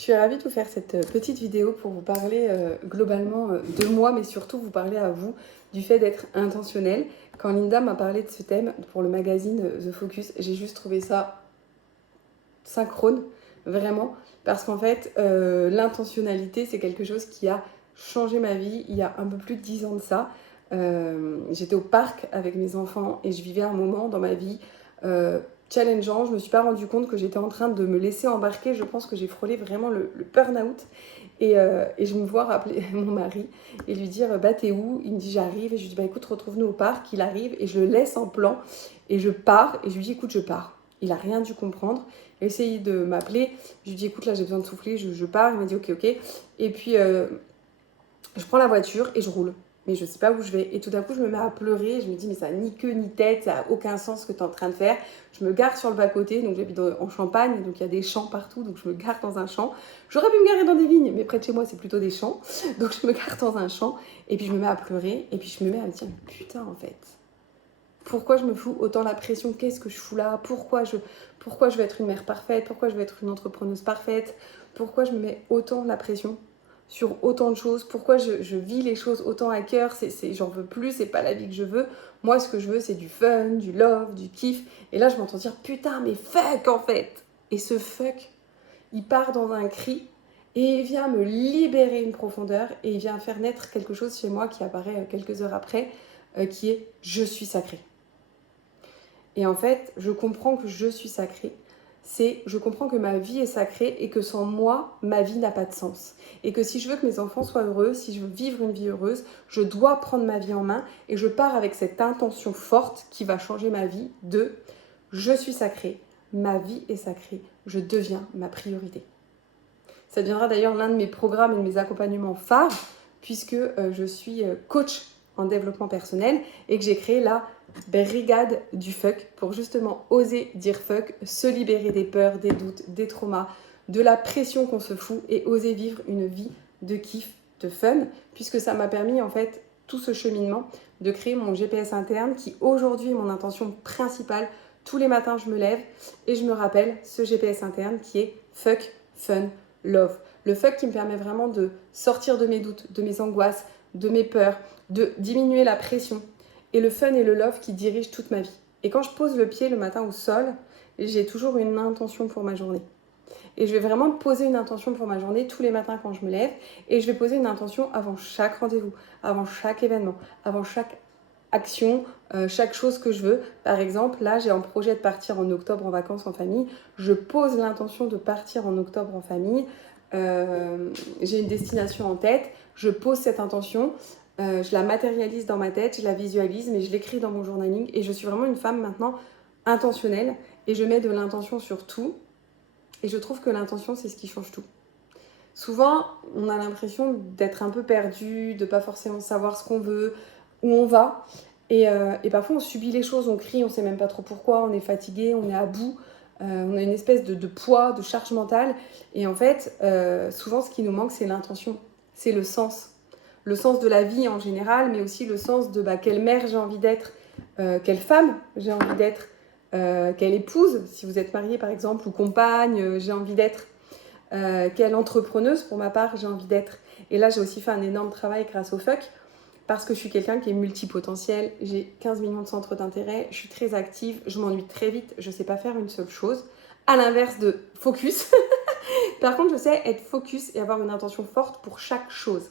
Je suis ravie de vous faire cette petite vidéo pour vous parler globalement de moi, mais surtout vous parler à vous du fait d'être intentionnel. Quand Linda m'a parlé de ce thème pour le magazine The Focus, j'ai juste trouvé ça synchrone, vraiment, parce qu'en fait, l'intentionnalité, c'est quelque chose qui a changé ma vie il y a un peu plus de 10 ans de ça. J'étais au parc avec mes enfants et je vivais un moment dans ma vie challengeant. Je me suis pas rendu compte que j'étais en train de me laisser embarquer. Je pense que j'ai frôlé vraiment le burn-out. Et je me vois rappeler mon mari et lui dire bah t'es où? Il me dit j'arrive et je lui dis bah écoute retrouve-nous au parc. Il arrive et je le laisse en plan et je pars et je lui dis écoute je pars. Il a rien dû comprendre. Il a essayé de m'appeler. Je lui dis écoute là j'ai besoin de souffler, je pars. Il m'a dit ok. Et puis je prends la voiture et je roule. Mais je sais pas où je vais. Et tout d'un coup, je me mets à pleurer. Je me dis, mais ça n'a ni queue ni tête, ça n'a aucun sens ce que tu es en train de faire. Je me gare sur le bas-côté. Donc, j'habite en Champagne. Donc, il y a des champs partout. Donc, je me gare dans un champ. J'aurais pu me garer dans des vignes, mais près de chez moi, c'est plutôt des champs. Donc, je me gare dans un champ. Et puis, je me mets à pleurer. Et puis, je me mets à me dire, putain, en fait, pourquoi je me fous autant la pression? Qu'est-ce que je fous là? Pourquoi je veux être une mère parfaite? Pourquoi je veux être une entrepreneuse parfaite? Pourquoi je me mets autant la pression sur autant de choses? Pourquoi je vis les choses autant à cœur? J'en veux plus, c'est pas la vie que je veux. Moi, ce que je veux, c'est du fun, du love, du kiff. Et là, je m'entends dire, putain, mais fuck en fait. Et ce fuck, il part dans un cri et il vient me libérer une profondeur et il vient faire naître quelque chose chez moi qui apparaît quelques heures après, qui est « je suis sacrée ». Et en fait, je comprends que je suis sacrée. Je comprends que ma vie est sacrée et que sans moi, ma vie n'a pas de sens. Et que si je veux que mes enfants soient heureux, si je veux vivre une vie heureuse, je dois prendre ma vie en main et je pars avec cette intention forte qui va changer ma vie de « je suis sacrée, ma vie est sacrée, je deviens ma priorité ». Ça deviendra d'ailleurs l'un de mes programmes et de mes accompagnements phares puisque je suis coach en développement personnel et que j'ai créé la brigade du fuck pour justement oser dire fuck, se libérer des peurs, des doutes, des traumas, de la pression qu'on se fout et oser vivre une vie de kiff, de fun, puisque ça m'a permis en fait tout ce cheminement de créer mon GPS interne qui aujourd'hui est mon intention principale. Tous les matins je me lève et je me rappelle ce GPS interne qui est fuck, fun, love. Le fuck qui me permet vraiment de sortir de mes doutes, de mes angoisses, de mes peurs, de diminuer la pression. Et le fun et le love qui dirigent toute ma vie. Et quand je pose le pied le matin au sol, j'ai toujours une intention pour ma journée. Et je vais vraiment poser une intention pour ma journée tous les matins quand je me lève. Et je vais poser une intention avant chaque rendez-vous, avant chaque événement, avant chaque action, chaque chose que je veux. Par exemple, là, j'ai un projet de partir en octobre en vacances en famille. Je pose l'intention de partir en octobre en famille. J'ai une destination en tête. Je pose cette intention. Je la matérialise dans ma tête, je la visualise, mais je l'écris dans mon journaling. Et je suis vraiment une femme maintenant intentionnelle. Et je mets de l'intention sur tout. Et je trouve que l'intention, c'est ce qui change tout. Souvent, on a l'impression d'être un peu perdu, de pas forcément savoir ce qu'on veut, où on va. Et parfois, on subit les choses, on crie, on sait même pas trop pourquoi, on est fatigué, on est à bout. On a une espèce de poids, de charge mentale. Et en fait, souvent, ce qui nous manque, c'est l'intention. C'est le sens. Le sens de la vie en général, mais aussi le sens de quelle mère j'ai envie d'être, quelle femme j'ai envie d'être, quelle épouse, si vous êtes marié par exemple, ou compagne, j'ai envie d'être, quelle entrepreneuse pour ma part j'ai envie d'être. Et là, j'ai aussi fait un énorme travail grâce au fuck, parce que je suis quelqu'un qui est multipotentiel, j'ai 15 millions de centres d'intérêt, je suis très active, je m'ennuie très vite, je ne sais pas faire une seule chose, à l'inverse de focus. Par contre, je sais être focus et avoir une intention forte pour chaque chose.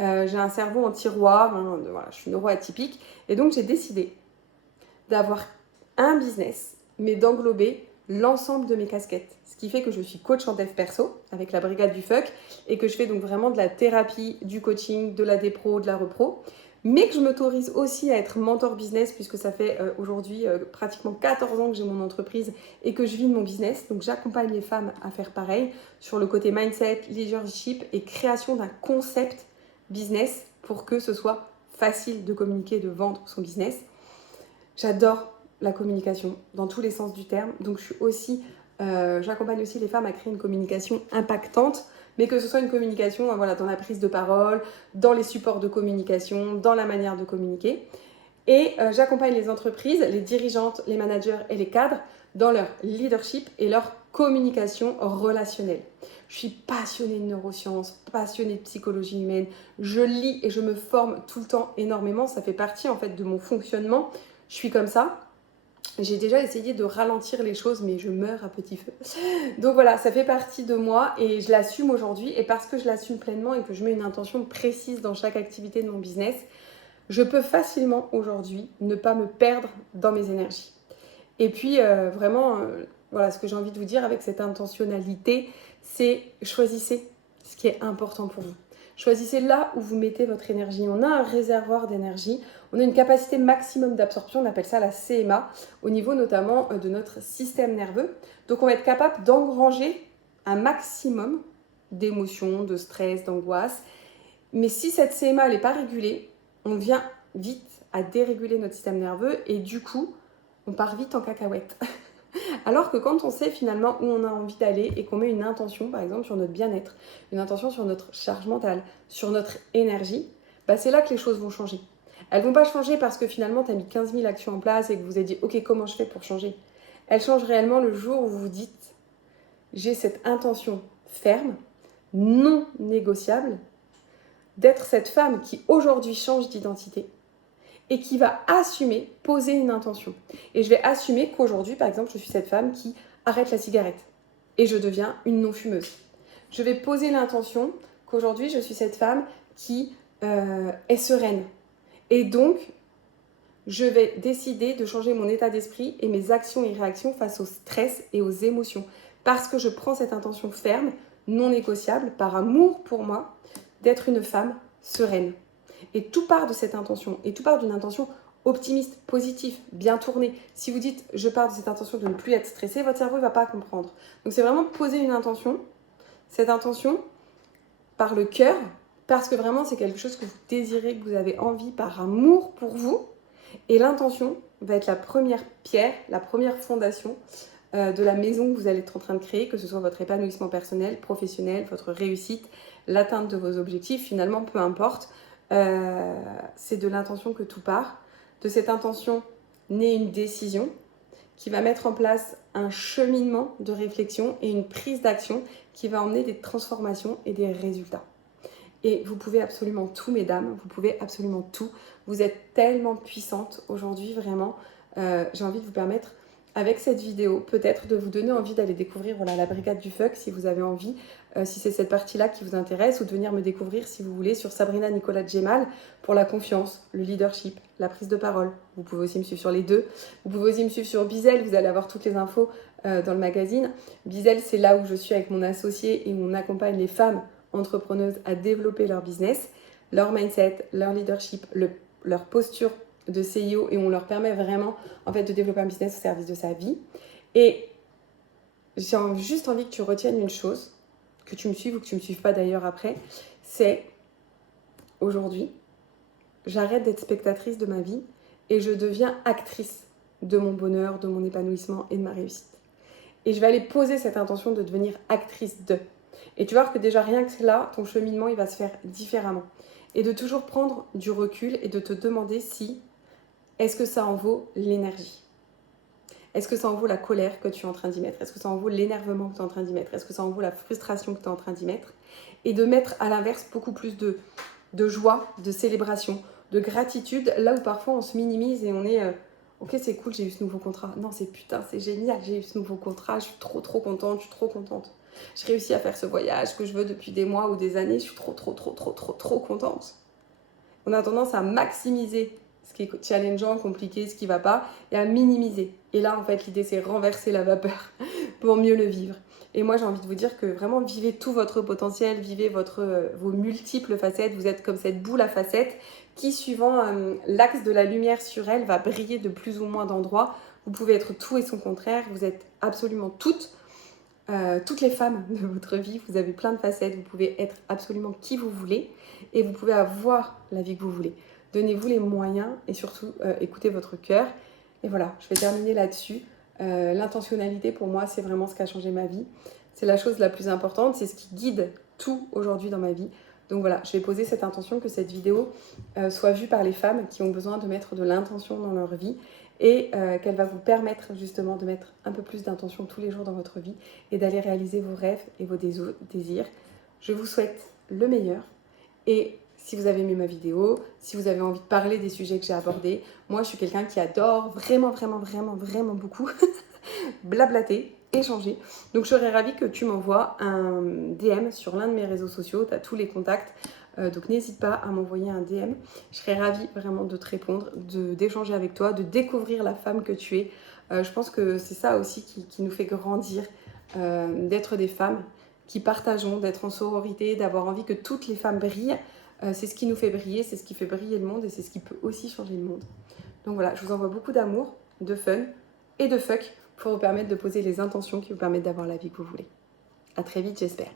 J'ai un cerveau en tiroir, hein, voilà, je suis neuroatypique, et donc j'ai décidé d'avoir un business, mais d'englober l'ensemble de mes casquettes. Ce qui fait que je suis coach en dev perso avec la brigade du fuck et que je fais donc vraiment de la thérapie, du coaching, de la dépro, de la repro, mais que je m'autorise aussi à être mentor business puisque ça fait aujourd'hui pratiquement 14 ans que j'ai mon entreprise et que je vis de mon business. Donc j'accompagne les femmes à faire pareil sur le côté mindset, leadership et création d'un concept business pour que ce soit facile de communiquer, de vendre son business. J'adore la communication dans tous les sens du terme. Donc j'accompagne aussi les femmes à créer une communication impactante, mais que ce soit une communication dans la prise de parole, dans les supports de communication, dans la manière de communiquer. Et j'accompagne les entreprises, les dirigeantes, les managers et les cadres dans leur leadership et leur communication relationnelle. Je suis passionnée de neurosciences, passionnée de psychologie humaine. Je lis et je me forme tout le temps énormément. Ça fait partie en fait de mon fonctionnement. Je suis comme ça. J'ai déjà essayé de ralentir les choses, mais je meurs à petit feu. Donc voilà, ça fait partie de moi et je l'assume aujourd'hui. Et parce que je l'assume pleinement et que je mets une intention précise dans chaque activité de mon business, je peux facilement aujourd'hui ne pas me perdre dans mes énergies. Et puis voilà, ce que j'ai envie de vous dire avec cette intentionnalité, c'est choisissez ce qui est important pour vous. Choisissez là où vous mettez votre énergie. On a un réservoir d'énergie, on a une capacité maximum d'absorption, on appelle ça la CMA, au niveau notamment de notre système nerveux. Donc on va être capable d'engranger un maximum d'émotions, de stress, d'angoisse. Mais si cette CMA n'est pas régulée, on vient vite à déréguler notre système nerveux et du coup, on part vite en cacahuète. Alors que quand on sait finalement où on a envie d'aller et qu'on met une intention, par exemple sur notre bien-être, une intention sur notre charge mentale, sur notre énergie, bah c'est là que les choses vont changer. Elles ne vont pas changer parce que finalement tu as mis 15 000 actions en place et que vous vous êtes dit « Ok, comment je fais pour changer ?» Elles changent réellement le jour où vous vous dites « J'ai cette intention ferme, non négociable, d'être cette femme qui aujourd'hui change d'identité. » Et qui va assumer, poser une intention. Et je vais assumer qu'aujourd'hui, par exemple, je suis cette femme qui arrête la cigarette et je deviens une non-fumeuse. Je vais poser l'intention qu'aujourd'hui, je suis cette femme qui est sereine. Et donc, je vais décider de changer mon état d'esprit et mes actions et réactions face au stress et aux émotions. Parce que je prends cette intention ferme, non négociable, par amour pour moi, d'être une femme sereine. Et tout part de cette intention, et tout part d'une intention optimiste, positive, bien tournée. Si vous dites « je pars de cette intention de ne plus être stressée », votre cerveau ne va pas comprendre. Donc c'est vraiment poser une intention, cette intention par le cœur, parce que vraiment c'est quelque chose que vous désirez, que vous avez envie par amour pour vous. Et l'intention va être la première pierre, la première fondation de la maison que vous allez être en train de créer, que ce soit votre épanouissement personnel, professionnel, votre réussite, l'atteinte de vos objectifs, finalement peu importe. C'est de l'intention que tout part. De cette intention naît une décision qui va mettre en place un cheminement de réflexion et une prise d'action qui va emmener des transformations et des résultats. Et vous pouvez absolument tout, mesdames, vous pouvez absolument tout. Vous êtes tellement puissantes aujourd'hui, vraiment. J'ai envie de vous permettre, avec cette vidéo, peut-être de vous donner envie d'aller découvrir la Brigade du Fuck si vous avez envie, si c'est cette partie-là qui vous intéresse, ou de venir me découvrir si vous voulez sur Sabrina Nicolas Djemal pour la confiance, le leadership, la prise de parole. Vous pouvez aussi me suivre sur les deux. Vous pouvez aussi me suivre sur Bizel, vous allez avoir toutes les infos dans le magazine. Bizel, c'est là où je suis avec mon associé et où on accompagne les femmes entrepreneuses à développer leur business, leur mindset, leur leadership, leur posture de CIO, et on leur permet vraiment en fait de développer un business au service de sa vie. Et j'ai juste envie que tu retiennes une chose, que tu me suives ou que tu ne me suives pas d'ailleurs après, c'est aujourd'hui, j'arrête d'être spectatrice de ma vie et je deviens actrice de mon bonheur, de mon épanouissement et de ma réussite. Et je vais aller poser cette intention de devenir actrice de. Et tu vas voir que déjà rien que là, ton cheminement, il va se faire différemment. Et de toujours prendre du recul et de te demander si, est-ce que ça en vaut l'énergie ? Est-ce que ça en vaut la colère que tu es en train d'y mettre ? Est-ce que ça en vaut l'énervement que tu es en train d'y mettre ? Est-ce que ça en vaut la frustration que tu es en train d'y mettre ? Et de mettre à l'inverse beaucoup plus de joie, de célébration, de gratitude, là où parfois on se minimise et on est ok, c'est cool, j'ai eu ce nouveau contrat. Non, c'est putain, c'est génial, j'ai eu ce nouveau contrat, je suis trop contente, je suis trop contente. J'ai réussi à faire ce voyage que je veux depuis des mois ou des années, je suis trop contente. On a tendance à maximiser ce qui est challengeant, compliqué, ce qui ne va pas, et à minimiser. Et là, en fait, l'idée, c'est renverser la vapeur pour mieux le vivre. Et moi, j'ai envie de vous dire que vraiment, vivez tout votre potentiel, vivez vos multiples facettes. Vous êtes comme cette boule à facettes qui, suivant l'axe de la lumière sur elle, va briller de plus ou moins d'endroits. Vous pouvez être tout et son contraire. Vous êtes absolument toutes les femmes de votre vie. Vous avez plein de facettes. Vous pouvez être absolument qui vous voulez et vous pouvez avoir la vie que vous voulez. Donnez-vous les moyens et surtout écoutez votre cœur. Et voilà, je vais terminer là-dessus. L'intentionnalité pour moi, c'est vraiment ce qui a changé ma vie. C'est la chose la plus importante, c'est ce qui guide tout aujourd'hui dans ma vie. Donc voilà, je vais poser cette intention que cette vidéo soit vue par les femmes qui ont besoin de mettre de l'intention dans leur vie et qu'elle va vous permettre justement de mettre un peu plus d'intention tous les jours dans votre vie et d'aller réaliser vos rêves et vos désirs. Je vous souhaite le meilleur et si vous avez aimé ma vidéo, si vous avez envie de parler des sujets que j'ai abordés, moi je suis quelqu'un qui adore vraiment beaucoup blablater, échanger. Donc je serais ravie que tu m'envoies un DM sur l'un de mes réseaux sociaux, tu as tous les contacts. Donc n'hésite pas à m'envoyer un DM. Je serais ravie vraiment de te répondre, d'échanger avec toi, de découvrir la femme que tu es. Je pense que c'est ça aussi qui nous fait grandir, d'être des femmes qui partageons, d'être en sororité, d'avoir envie que toutes les femmes brillent. C'est ce qui nous fait briller, c'est ce qui fait briller le monde et c'est ce qui peut aussi changer le monde. Donc voilà, je vous envoie beaucoup d'amour, de fun et de fuck pour vous permettre de poser les intentions qui vous permettent d'avoir la vie que vous voulez. À très vite, j'espère.